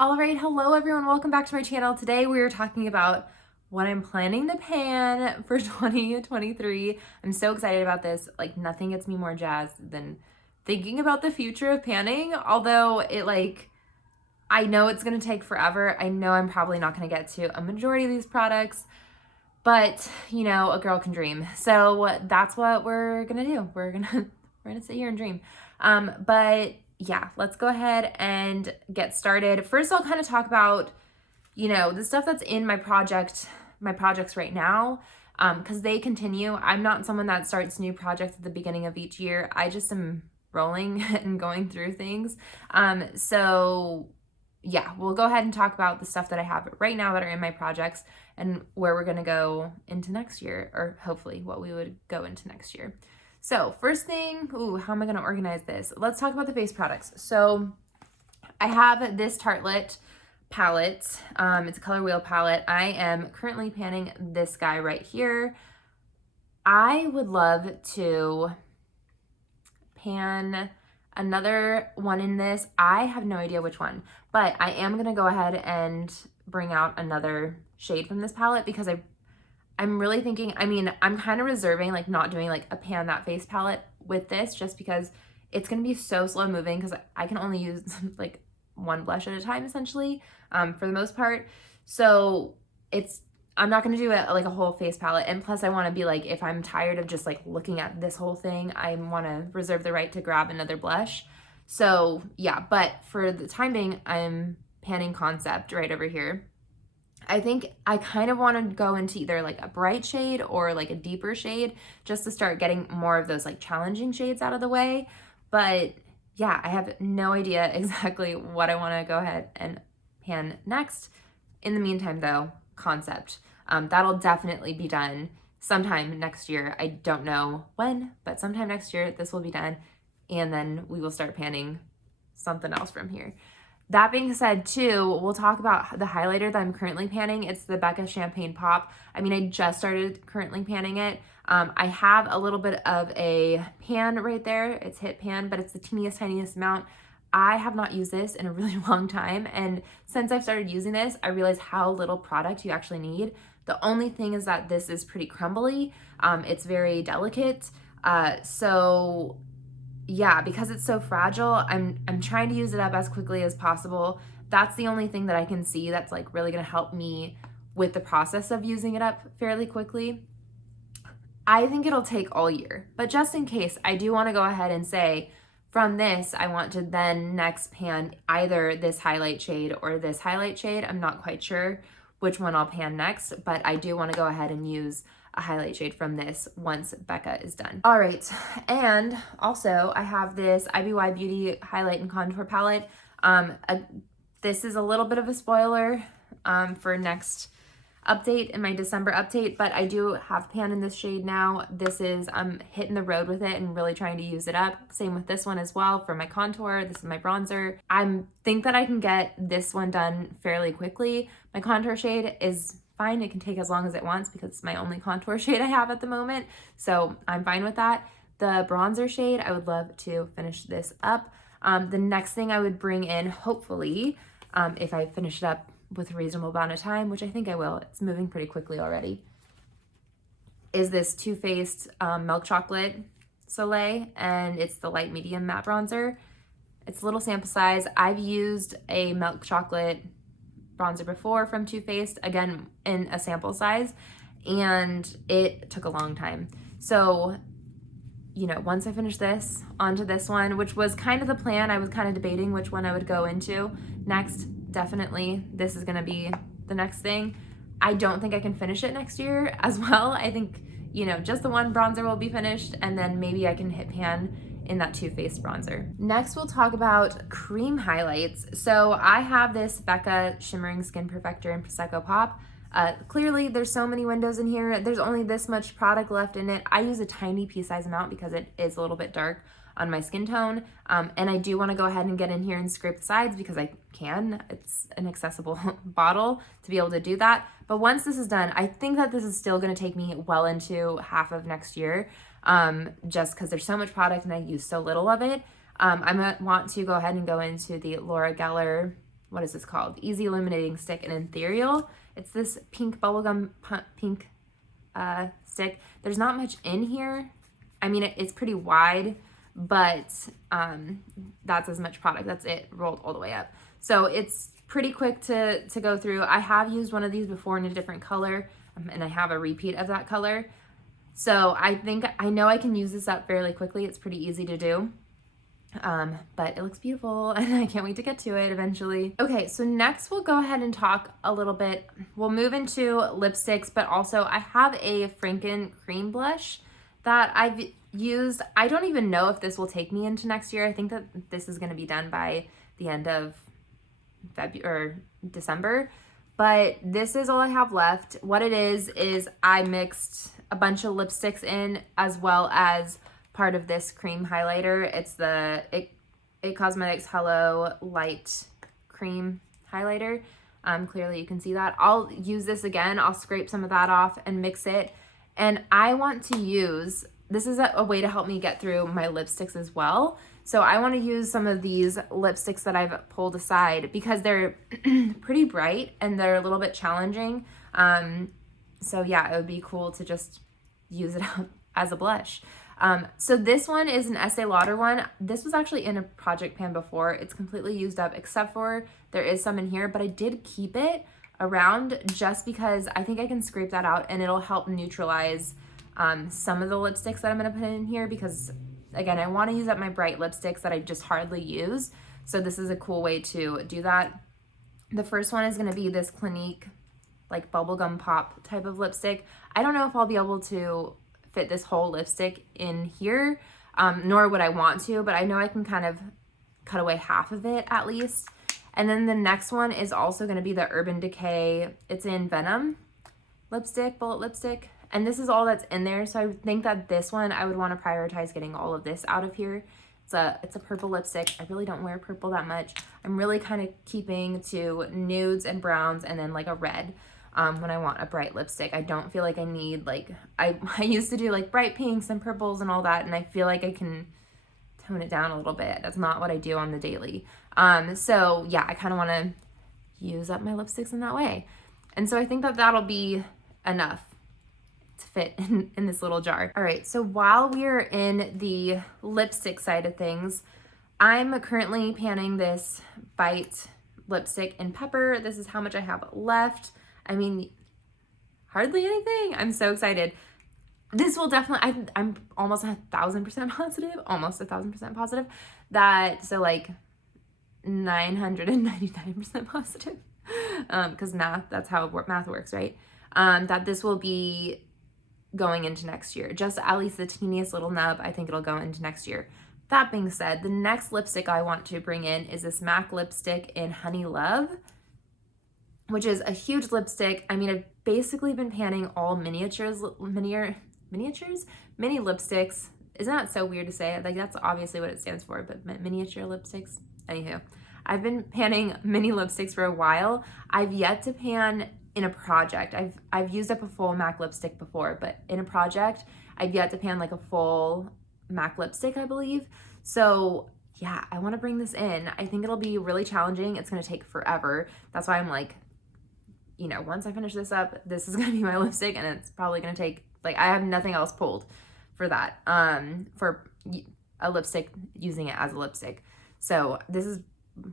All right, hello everyone, welcome back to my channel. Today we are talking about what I'm planning to pan for 2023. I'm so excited about this. Like, nothing gets me more jazzed than thinking about the future of panning, although I know it's gonna take forever. I know I'm probably not gonna get to a majority of these products, but a girl can dream. So that's what we're gonna do. We're gonna sit here and dream. But yeah, let's go ahead and get started. First, I'll kind of talk about, the stuff that's in my projects right now, because they continue. I'm not someone that starts new projects at the beginning of each year. I just am rolling and going through things. So yeah, we'll go ahead and talk about the stuff that I have right now that are in my projects and where we're gonna go into next year, or hopefully what we would go into next year. So first thing, how am I gonna organize this? Let's talk about the face products. So I have this Tartelette palette. It's a color wheel palette. I am currently panning this guy right here. I would love to pan another one in this. I have no idea which one, but I am gonna go ahead and bring out another shade from this palette because I'm really thinking, I'm kind of reserving not doing a pan that face palette with this just because it's going to be so slow moving because I can only use one blush at a time essentially for the most part. So I'm not going to do a whole face palette. And plus I want to be if I'm tired of just looking at this whole thing, I want to reserve the right to grab another blush. So yeah, but for the time being, I'm panning Concept right over here. I think I kind of want to go into either a bright shade or a deeper shade just to start getting more of those challenging shades out of the way. But yeah, I have no idea exactly what I want to go ahead and pan next. In the meantime though, Concept. That'll definitely be done sometime next year. I don't know when, but sometime next year this will be done. And then we will start panning something else from here. That being said, too, we'll talk about the highlighter that I'm currently panning. It's the Becca Champagne Pop. I just started currently panning it. I have a little bit of a pan right there. It's hit pan, but it's the tiniest amount. I have not used this in a really long time. And since I've started using this, I realize how little product you actually need. The only thing is that this is pretty crumbly. It's very delicate. So yeah, because it's so fragile, I'm trying to use it up as quickly as possible. That's the only thing that I can see that's really gonna help me with the process of using it up fairly quickly. I think it'll take all year, but just in case, I do wanna go ahead and say, from this, I want to then next pan either this highlight shade or this highlight shade. I'm not quite sure which one I'll pan next, but I do wanna go ahead and use a highlight shade from this once Becca is done. All right, and also I have this IBY Beauty Highlight and Contour Palette. This is a little bit of a spoiler for next update, in my December update, but I do have pan in this shade now. This is, I'm hitting the road with it and really trying to use it up. Same with this one as well for my contour. This is my bronzer. I think that I can get this one done fairly quickly. My contour shade is fine. It can take as long as it wants because it's my only contour shade I have at the moment. So I'm fine with that. The bronzer shade, I would love to finish this up. The next thing I would bring in, hopefully, if I finish it up with a reasonable amount of time, which I think I will, it's moving pretty quickly already, is this Too Faced Milk Chocolate Soleil, and it's the light medium matte bronzer. It's a little sample size. I've used a milk chocolate bronzer before from Too Faced, again in a sample size, and it took a long time. So once I finish this, onto this one, which was kind of the plan. I was kind of debating which one I would go into next. Definitely this is gonna be the next thing. I don't think I can finish it next year as well. I think just the one bronzer will be finished, and then maybe I can hit pan in that Too Faced bronzer. Next, we'll talk about cream highlights. So I have this Becca Shimmering Skin Perfector in Prosecco Pop. Clearly, there's so many windows in here. There's only this much product left in it. I use a tiny pea size amount because it is a little bit dark on my skin tone. And I do want to go ahead and get in here and scrape the sides because I can. It's an accessible bottle to be able to do that. But once this is done, I think that this is still going to take me well into half of next year. Just because there's so much product and I use so little of it. I want to go ahead and go into the Laura Geller what is this called? Easy Illuminating Stick in Ethereal. It's this pink bubblegum pink stick. There's not much in here. I mean, it's pretty wide, but that's as much product. That's it, rolled all the way up. So it's pretty quick to go through. I have used one of these before in a different color, and I have a repeat of that color. So I know I can use this up fairly quickly. It's pretty easy to do. But it looks beautiful and I can't wait to get to it eventually. Okay, so next we'll go ahead and talk a little bit. We'll move into lipsticks, but also I have a Franken cream blush that I've used. I don't even know if this will take me into next year. I think that this is going to be done by the end of February or December, but this is all I have left. What it is I mixed a bunch of lipsticks in as well as part of this cream highlighter. It's the It Cosmetics Hello Light Cream Highlighter. Clearly you can see that. I'll use this again. I'll scrape some of that off and mix it. And I want to use, this is a way to help me get through my lipsticks as well. So I want to use some of these lipsticks that I've pulled aside because they're pretty bright and they're a little bit challenging. So yeah, it would be cool to just use it as a blush. So this one is an Estee Lauder one. This was actually in a project pan before. It's completely used up except for there is some in here, but I did keep it around just because I think I can scrape that out and it'll help neutralize some of the lipsticks that I'm going to put in here because, again, I want to use up my bright lipsticks that I just hardly use. So this is a cool way to do that. The first one is going to be this Clinique like bubblegum pop type of lipstick. I don't know if I'll be able to fit this whole lipstick in here, nor would I want to, but I know I can kind of cut away half of it at least. And then the next one is also going to be the Urban Decay, it's in Venom lipstick, bullet lipstick. And this is all that's in there. So I think that this one, I would want to prioritize getting all of this out of here. It's a purple lipstick. I really don't wear purple that much. I'm really kind of keeping to nudes and browns and then like a red. When I want a bright lipstick. I don't feel like I need like, I used to do like bright pinks and purples and all that, and I feel like I can tone it down a little bit. That's not what I do on the daily. So yeah, I kind of want to use up my lipsticks in that way. And so I think that that'll be enough to fit in this little jar. All right, so while we're in the lipstick side of things, I'm currently panning this Bite lipstick in Pepper. This is how much I have left. I mean, hardly anything. I'm so excited. This will definitely, I'm almost 1,000% positive, almost 1,000% positive that, so like 999% positive, because math, that's how math works, right? That this will be going into next year. Just at least the teeniest little nub, I think it'll go into next year. That being said, the next lipstick I want to bring in is this MAC lipstick in Honey Love, which is a huge lipstick. I mean, I've basically been panning all mini lipsticks. Isn't that so weird to say? Like, that's obviously what it stands for, but miniature lipsticks. Anywho, I've been panning mini lipsticks for a while. I've yet to pan in a project. I've used up a full MAC lipstick before, but in a project, I've yet to pan like a full MAC lipstick, I believe. So yeah, I want to bring this in. I think it'll be really challenging. It's going to take forever. That's why I'm like, you know, once I finish this up, this is going to be my lipstick, and it's probably going to take, like, I have nothing else pulled for that, for a lipstick, using it as a lipstick. So this is,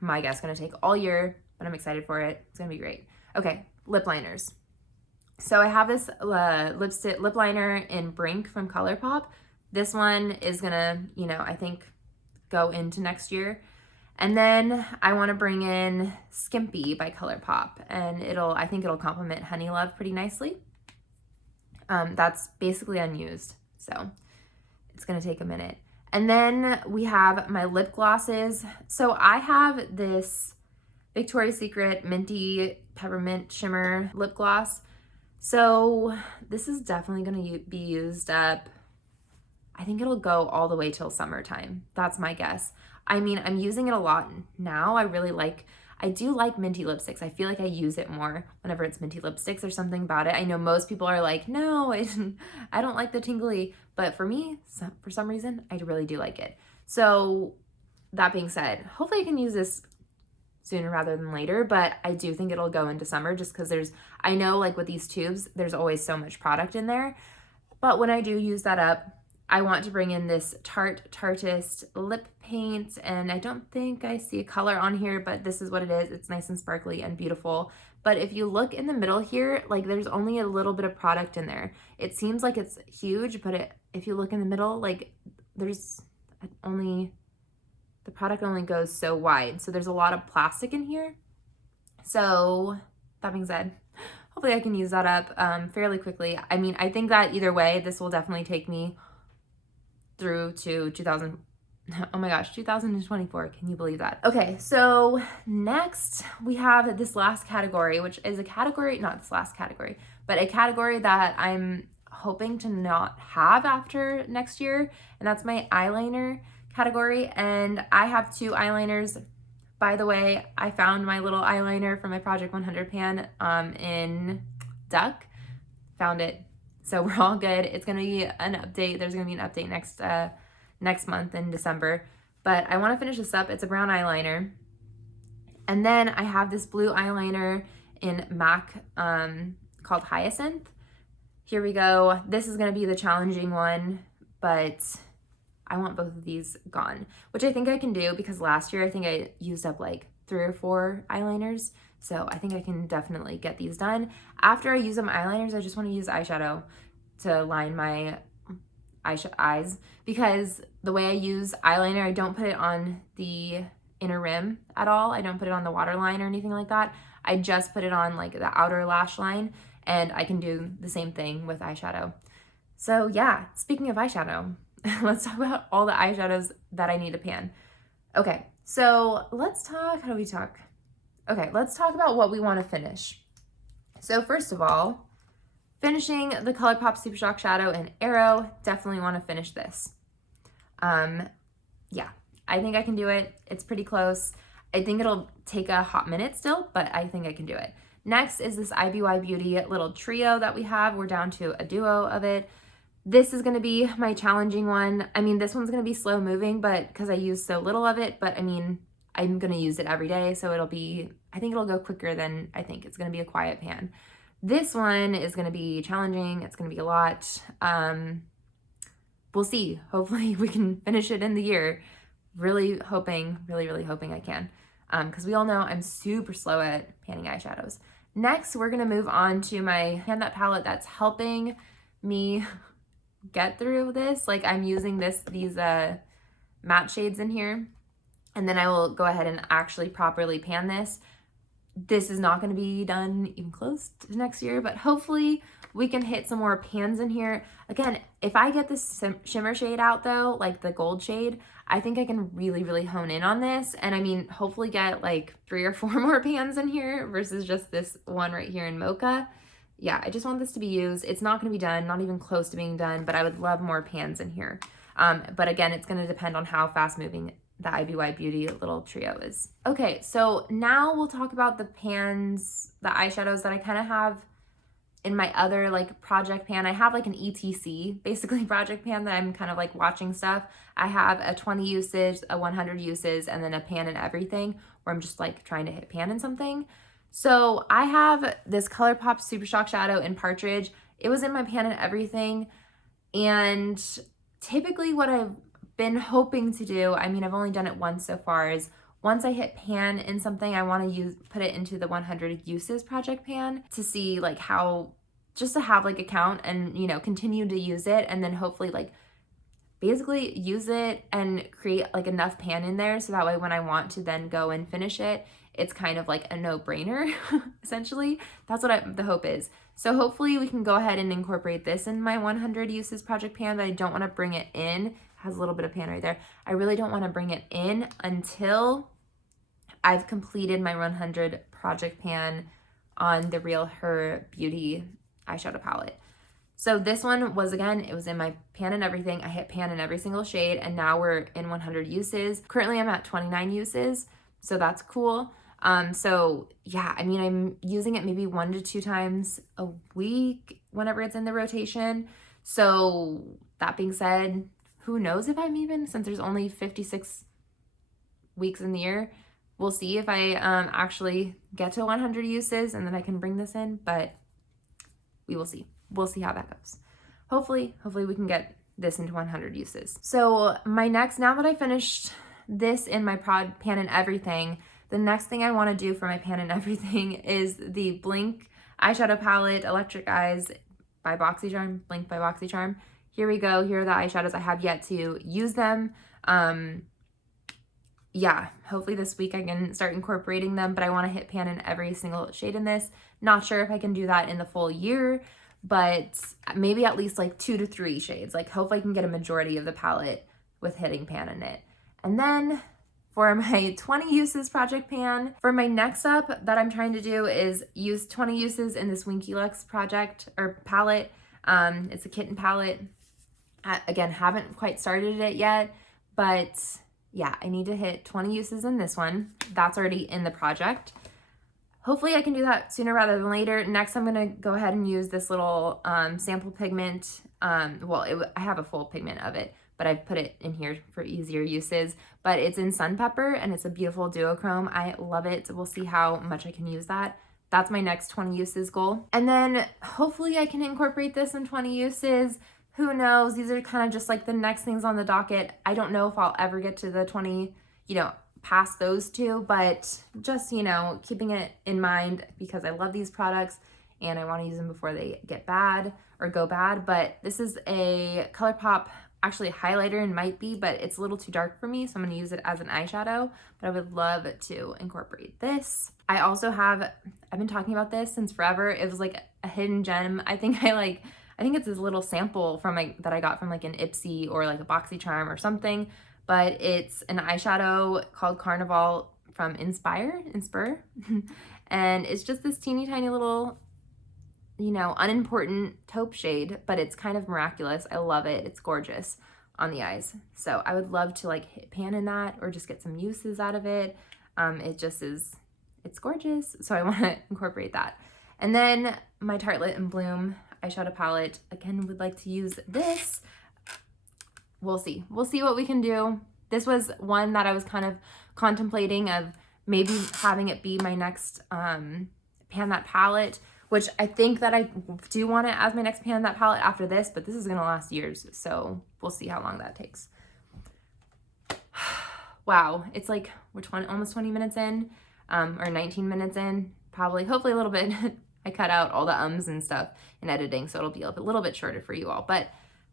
my guess, going to take all year, but I'm excited for it. It's going to be great. Okay, lip liners. So I have this lip liner in Brink from ColourPop. This one is going to, you know, I think go into next year. And then I want to bring in Skimpy by ColourPop, and I think it'll complement Honey Love pretty nicely. That's basically unused, so it's going to take a minute. And then we have my lip glosses. So I have this Victoria's Secret Minty Peppermint Shimmer lip gloss. So this is definitely going to be used up. I think it'll go all the way till summertime. That's my guess. I mean, I'm using it a lot now. I do like minty lipsticks. I feel like I use it more whenever it's minty lipsticks. There's something about it. I know most people are like, no, I don't like the tingly, but for me, for some reason, I really do like it. So that being said, hopefully I can use this sooner rather than later, but I do think it'll go into summer just because I know like with these tubes, there's always so much product in there. But when I do use that up, I want to bring in this Tartist lip paint, and I don't think I see a color on here, but this is what it is. It's nice and sparkly and beautiful. But if you look in the middle here, like there's only a little bit of product in there. It seems like it's huge, but if you look in the middle, like there's only, the product only goes so wide. So there's a lot of plastic in here. So that being said, hopefully I can use that up fairly quickly. I mean, I think that either way, this will definitely take me through to 2024. Can you believe that? Okay, so next we have this last category, which is a category, not this last category, but a category that I'm hoping to not have after next year, and that's my eyeliner category. And I have 2 eyeliners. By the way, I found my little eyeliner from my Project 100 pan in Duck. Found it. So we're all good. It's going to be an update. There's going to be an update next month in December. But I want to finish this up. It's a brown eyeliner. And then I have this blue eyeliner in MAC called Hyacinth. Here we go. This is going to be the challenging one, but I want both of these gone, which I think I can do because last year I think I used up like 3 or 4 eyeliners. So I think I can definitely get these done. After I use up my eyeliners, I just want to use eyeshadow to line my eyes, because the way I use eyeliner, I don't put it on the inner rim at all. I don't put it on the waterline or anything like that. I just put it on like the outer lash line, and I can do the same thing with eyeshadow. So yeah, speaking of eyeshadow, let's talk about all the eyeshadows that I need to pan. Okay, so let's talk, how do we talk? Okay, let's talk about what we want to finish. So first of all, finishing the ColourPop Super Shock Shadow in Arrow, definitely want to finish this. Yeah, I think I can do it. It's pretty close. I think it'll take a hot minute still, but I think I can do it. Next is this IBY Beauty little trio that we have. We're down to a duo of it. This is going to be my challenging one. I mean, this one's going to be slow moving, but because I use so little of it, but I mean, I'm going to use it every day, so I think it'll go quicker than I think. It's going to be a quiet pan. This one is going to be challenging. It's going to be a lot. We'll see. Hopefully we can finish it in the year. Really hoping I can. Because we all know I'm super slow at panning eyeshadows. Next, we're going to move on to my Pan That palette that's helping me get through this. Like I'm using these matte shades in here. And then I will go ahead and actually properly pan this. This is not going to be done even close to next year, but hopefully we can hit some more pans in here. Again, if I get this shimmer shade out though, like the gold shade, I think I can really hone in on this. And I mean, hopefully get like 3 or 4 more pans in here versus just this one right here in Mocha. Yeah, I just want this to be used. It's not going to be done, not even close to being done, but I would love more pans in here. But again, it's going to depend on how fast moving the IBY Beauty little trio is. Okay, so now we'll talk about the pans, the eyeshadows that I kind of have in my other like project pan. I have like an ETC, basically project pan that I'm kind of like watching stuff. I have a 20 uses, a 100 uses, and then a pan and everything where I'm just like trying to hit pan in something. So I have this ColourPop Super Shock Shadow in Partridge. It was in my pan and everything. And typically what I've been hoping to do, I mean, I've only done it once so far, is once I hit pan in something, I want to put it into the 100 uses project pan to see like how, just to have like a count and, you know, continue to use it, and then hopefully like basically use it and create like enough pan in there so that way when I want to then go and finish it, it's kind of like a no-brainer, essentially. That's what the hope is. So hopefully we can go ahead and incorporate this in my 100 uses project pan, but I don't want to bring it in. It has a little bit of pan right there. I really don't want to bring it in until I've completed my 100 project pan on the Real Her Beauty eyeshadow palette. So this one was, again, it was in my pan and everything. I hit pan in every single shade, and now we're in 100 uses. Currently I'm at 29 uses, so that's cool. So yeah, I mean, I'm using it maybe 1 to 2 times a week whenever it's in the rotation. So that being said, who knows if I'm even, since there's only 56 weeks in the year, We'll see if I actually get to 100 uses and then I can bring this in, but we will see. We'll see how that goes. Hopefully we can get this into 100 uses. So my next, now that I finished this in my pan and everything, the next thing I want to do for my pan and everything is the Blink eyeshadow palette, Electric Eyes by BoxyCharm, Blink by BoxyCharm. Here we go. Here are the eyeshadows. I have yet to use them. Yeah, hopefully this week I can start incorporating them, but I want to hit pan in every single shade in this. Not sure if I can do that in the full year, but maybe at least like 2 to 3 shades. Like hopefully I can get a majority of the palette with hitting pan in it. And then for my 20 uses project pan, for my next up that I'm trying to do is use 20 uses in this Winky Lux project or palette. It's a kitten palette. Again, haven't quite started it yet, but yeah, I need to hit 20 uses in this one. That's already in the project. Hopefully I can do that sooner rather than later. Next, I'm gonna go ahead and use this little sample pigment. I have a full pigment of it, but I've put it in here for easier uses. But it's in Sun Pepper and it's a beautiful duochrome. I love it. We'll see how much I can use that. That's my next 20 uses goal. And then hopefully I can incorporate this in 20 uses. Who knows? These are kind of just like the next things on the docket. I don't know if I'll ever get to the 20, past those two, but just, keeping it in mind because I love these products and I want to use them before they get bad or go bad. But this is a ColourPop, actually a highlighter and might be, but it's a little too dark for me. So I'm going to use it as an eyeshadow, but I would love to incorporate this. I also I've been talking about this since forever. It was like a hidden gem. I think it's this little sample that I got from like an Ipsy or like a BoxyCharm or something, but it's an eyeshadow called Carnival from Inspire, and it's just this teeny tiny little, unimportant taupe shade, but it's kind of miraculous. I love it. It's gorgeous on the eyes. So I would love to like hit pan in that or just get some uses out of it. It's gorgeous. So I want to incorporate that. And then my Tartelette and Bloom eyeshadow palette, again, would like to use this. We'll see what we can do. This was one that I was kind of contemplating of maybe having it be my next pan that palette, which I think that I do want it as my next pan that palette after this, but this is gonna last years, so we'll see how long that takes. Wow, it's like we're almost 20 minutes in, or 19 minutes in, probably, hopefully a little bit. I cut out all the ums and stuff in editing, so it'll be a little bit shorter for you all. But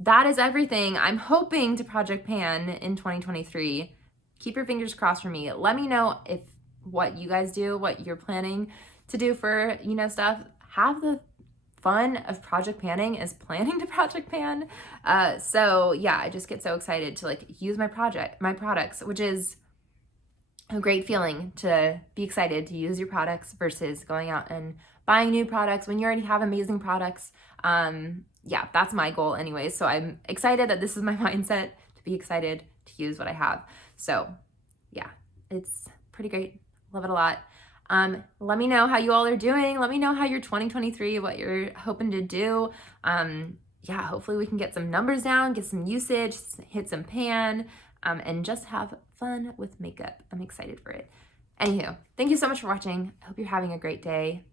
that is everything. I'm hoping to project pan in 2023. Keep your fingers crossed for me. Let me know if what you guys do, what you're planning to do for, stuff. Have the fun of project panning is planning to project pan. So yeah, I just get so excited to like use my products, which is a great feeling to be excited to use your products versus going out and buying new products when you already have amazing products. Yeah, that's my goal anyways. So I'm excited that this is my mindset to be excited to use what I have. So yeah, it's pretty great. Love it a lot. Let me know how you all are doing. Let me know how your 2023, what you're hoping to do. Yeah, hopefully we can get some numbers down, get some usage, hit some pan, and just have fun with makeup. I'm excited for it. Anywho, thank you so much for watching. I hope you're having a great day.